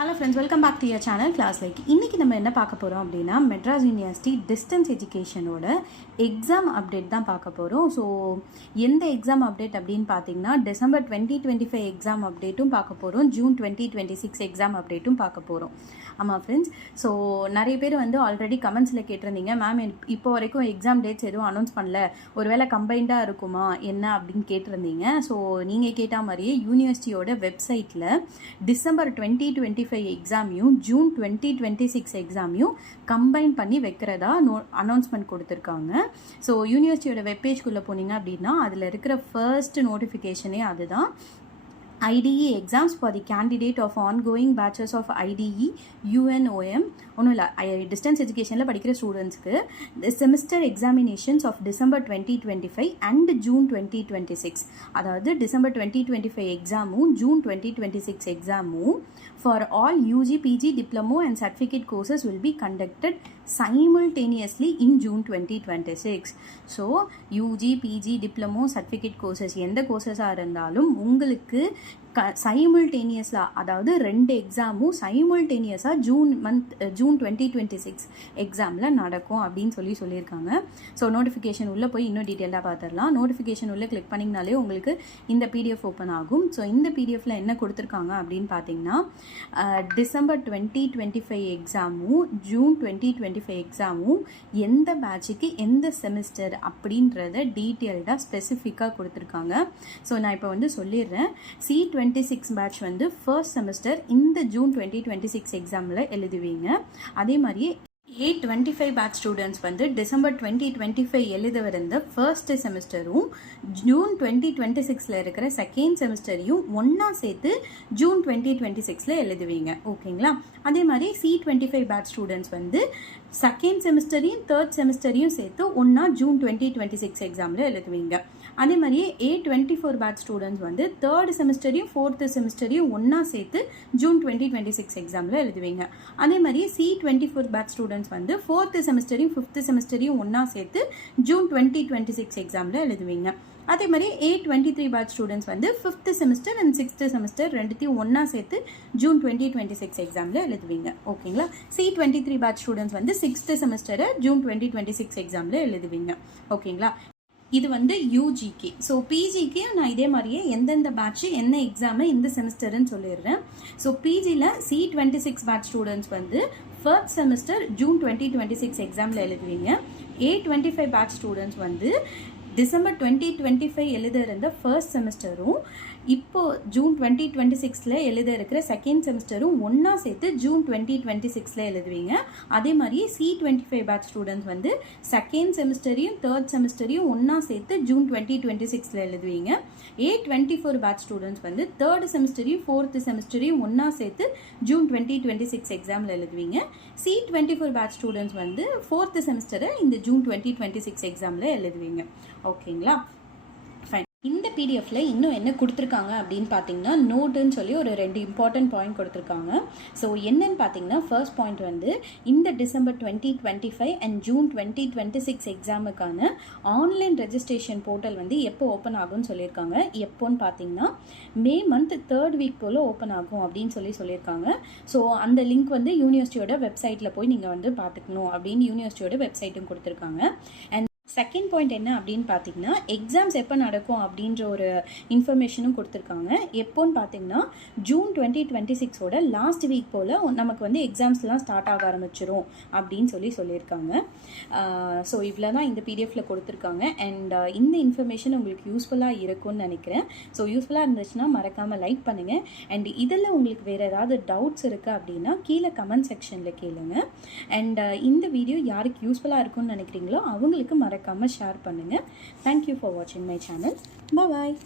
Hello friends, welcome back to your channel Class Like. இன்னைக்கு நம்ம என்ன பார்க்க போறோம் அப்படினா மெட்ராஸ் யூனிவர்சிட்டி டிஸ்டன்ஸ் எஜுகேஷனோட எக்ஸாம் அப்டேட் தான் பார்க்க போறோம். ஸோ எந்த எக்ஸாம் அப்டேட் அப்படின்னு பார்த்தீங்கன்னா டிசம்பர் 2025 எக்ஸாம் அப்டேட்டும் பார்க்க போறோம், ஜூன் 2026 எக்ஸாம் அப்டேட்டும் பார்க்க போறோம். ஆமாம் ஃப்ரெண்ட்ஸ், ஸோ நிறைய பேர் வந்து ஆல்ரெடி கமெண்ட்ஸில் கேட்டிருந்தீங்க, மேம் இப்போ வரைக்கும் எக்ஸாம் டேட்ஸ் எதுவும் அனௌன்ஸ் பண்ணல, ஒருவேளை கம்பைண்டாக இருக்குமா என்ன அப்படின்னு கேட்டிருந்தீங்க. ஸோ நீங்கள் கேட்ட மாதிரியே யூனிவர்சிட்டியோட வெப்சைட்டில் டிசம்பர் 2025 எக்ஸாமையும் ஜூன் 2026 எக்ஸாமையும் கம்பைன் பண்ணி வைக்கிறதா அனௌன்ஸ்மெண்ட் கொடுத்துருக்காங்க. ஸோ யூனிவர்சிட்டியோட வெப்பேஜ்குள்ளே போனீங்க அப்படின்னா அதில் இருக்கிற ஃபர்ஸ்ட் நோட்டிஃபிகேஷனே அதுதான். IDE exams for the candidate of ongoing batches of IDE UNOM ஒன்றும் இல்லை, டிஸ்டன்ஸ் எஜுகேஷனில் படிக்கிற ஸ்டூடெண்ட்ஸ்க்கு semester examinations of December 2025 and June 2026, அதாவது டிசம்பர் 2025 எக்ஸாமும் ஜூன் 2026 எக்ஸாமும் for all UG PG diploma and certificate courses will be conducted simultaneously in June 2026. So UG PG diploma certificate courses எந்த கோர்சஸாக இருந்தாலும் உங்களுக்கு சைமல்டேனியஸாக, அதாவது 2 எக்ஸாமும் சைமல்டேனியஸாக ஜூன் 2026 எக்ஸாமில் நடக்கும் அப்படின்னு சொல்லியிருக்காங்க. ஸோ நோட்டிஃபிகேஷன் உள்ளே போய் இன்னும் டீட்டெயிலாக பார்த்துடலாம். நோட்டிஃபிகேஷன் உள்ளே கிளிக் பண்ணிங்கனாலே உங்களுக்கு இந்த PDF ஓப்பன் ஆகும். ஸோ இந்த PDFல என்ன கொடுத்துருக்காங்க அப்படின்னு பார்த்தீங்கன்னா டிசம்பர் 2025 எக்ஸாமும் ஜூன் 2025 எக்ஸாமும் எந்த பேட்சுக்கு எந்த செமிஸ்டர் அப்படின்றத டீட்டெயில்டாக ஸ்பெசிஃபிக்காக கொடுத்துருக்காங்க. ஸோ நான் இப்போ வந்து சொல்லிடுறேன். C26 பேட்ச் வந்து ஃபர்ஸ்ட் செமஸ்டர் இந்த ஜூன் 2026 எக்ஸாமில் எழுதுவீங்க. அதே மாதிரியே A25 பேட்ச் ஸ்டூடெண்ட்ஸ் வந்து டிசம்பர் 2025 எழுதவிருந்த ஃபர்ஸ்ட் செமஸ்டரும் ஜூன் 2026 இருக்கிற செகண்ட் செமஸ்டரையும் ஒன்றா சேர்த்து ஜூன் 2026 எழுதுவீங்க. ஓகேங்களா? அதே மாதிரி C25 பேட்ச் ஸ்டூடெண்ட்ஸ் வந்து செகண்ட் செமஸ்டரையும் தேர்ட் செமஸ்டரையும் சேர்த்து ஒன்றா ஜூன் 2026 எக்ஸாமில் எழுதுவீங்க. அதே மாதிரியே A24 பேட்ச் ஸ்டூடெண்ட்ஸ் வந்து தேர்ட் செமஸ்டரையும் ஃபோர்த்து செமஸ்டரையும் ஒன்றா சேர்த்து ஜூன் 2026 எக்ஸாமில் எழுதுவீங்க. அதே மாதிரி C24 பேட்ச் ஸ்டூடெண்ட்ஸ் வந்து ஃபோர்த்து செமஸ்டரையும் ஃபிஃப்த்து செமஸ்டரையும் ஒன்றா சேர்த்து ஜூன் 2026 எக்ஸாமில் எழுதுவீங்க. அதே மாதிரி A23 பேட்ச் ஸ்டூடெண்ட்ஸ் வந்து fifth semester and sixth semester ரெண்டுத்தையும் ஒன்றா சேர்த்து ஜூன் 2026 எக்ஸாமில் எழுதுவீங்க. ஓகேங்களா? C23 பேட்ச் ஸ்டூடெண்ட்ஸ் வந்து சிக்ஸ்த்து செமஸ்டரை ஜூன் 2026 எக்ஸாமில் எழுதுவீங்க. ஓகேங்களா? இது வந்து UGக்கு. ஸோ PGக்கு நான் இதே மாதிரியே எந்தெந்த பேட்ச்சு என்ன எக்ஸாமு இந்த செமஸ்டர்னு சொல்லிடுறேன். ஸோ PGயில் C26 பேட்ச் ஸ்டூடெண்ட்ஸ் வந்து ஃபர்ஸ்ட் செமஸ்டர் ஜூன் 2026 எக்ஸாமில் எழுதுவீங்க. A25 பேட்ச் ஸ்டூடெண்ட்ஸ் வந்து டிசம்பர் 2025 எழுத இருந்த ஃபர்ஸ்ட் செமஸ்டரும் இப்போ ஜூன் 2026 எழுத இருக்கிற செகண்ட் செமஸ்டரும் ஒன்றா சேர்த்து ஜூன் 2026 எழுதுவீங்க. அதே மாதிரி C25 பேட்ச் ஸ்டூடெண்ட்ஸ் வந்து செகண்ட் செமஸ்டரையும் தேர்ட் செமஸ்டரையும் ஒன்றா சேர்த்து ஜூன் 2026 எழுதுவீங்க. A24 பேட்ச் ஸ்டூடெண்ட்ஸ் வந்து தேர்ட் செமஸ்டரையும் ஃபோர்த்து செமஸ்டரையும் ஒன்றா சேர்த்து ஜூன் 2026 எக்ஸாமில் எழுதுவீங்க. C24 பேட்ச் ஸ்டூடெண்ட்ஸ் வந்து ஃபோர்த்து செமஸ்டரை இந்த ஜூன் 2026 எக்ஸாமில் எழுதுவீங்க. ஓகேங்களா? ஃபைன். இந்த PDFல இன்னும் என்ன கொடுத்துருக்காங்க அப்படின்னு பார்த்தீங்கன்னா நோட்டுன்னு சொல்லி ஒரு 2 இம்பார்ட்டன்ட் பாயிண்ட் கொடுத்துருக்காங்க. ஸோ என்னன்னு பார்த்தீங்கன்னா ஃபர்ஸ்ட் பாயிண்ட் வந்து இந்த டிசம்பர் 2025 அண்ட் ஜூன் 2026 எக்ஸாமுக்கான ஆன்லைன் ரெஜிஸ்ட்ரேஷன் போர்ட்டல் வந்து எப்போ ஓப்பன் ஆகும்னு சொல்லியிருக்காங்க. எப்போன்னு பார்த்தீங்கன்னா மே மந்த் 3rd வீக் போல் ஓப்பன் ஆகும் அப்படின்னு சொல்லியிருக்காங்க. ஸோ அந்த லிங்க் வந்து யூனிவர்சிட்டியோட வெப்சைட்டில் போய் நீங்கள் வந்து பார்த்துக்கணும் அப்படின்னு யூனிவர்சிட்டியோட வெப்சைட்டும் கொடுத்துருக்காங்க. அண்ட் செகண்ட் பாயிண்ட் என்ன அப்படின்னு பார்த்தீங்கன்னா எக்ஸாம்ஸ் எப்போ நடக்கும் அப்படின்ற ஒரு இன்ஃபர்மேஷனும் கொடுத்துருக்காங்க. எப்போன்னு பார்த்தீங்கன்னா ஜூன் 2026 லாஸ்ட் வீக் போல் நமக்கு வந்து எக்ஸாம்ஸ்லாம் ஸ்டார்ட் ஆக ஆரம்பிச்சிரும் அப்படின்னு சொல்லியிருக்காங்க. ஸோ இவ்வளோ தான் இந்த PDFல கொடுத்துருக்காங்க. அண்ட் இந்த இன்ஃபர்மேஷன் உங்களுக்கு யூஸ்ஃபுல்லாக இருக்கும்னு நினைக்கிறேன். ஸோ யூஸ்ஃபுல்லாக இருந்துச்சுன்னா மறக்காமல் லைக் பண்ணுங்கள். அண்ட் இதில் உங்களுக்கு வேறு ஏதாவது டவுட்ஸ் இருக்குது அப்படின்னா கீழே கமெண்ட் செக்ஷனில் கேளுங்க. அண்ட் இந்த வீடியோ யாருக்கு யூஸ்ஃபுல்லாக இருக்கும்னு நினைக்கிறீங்களோ அவங்களுக்கு மறக்காமல் ஷேர் பண்ணுங்கள். தேங்க்யூ ஃபார் வாட்சிங் மை சேனல். பாய்.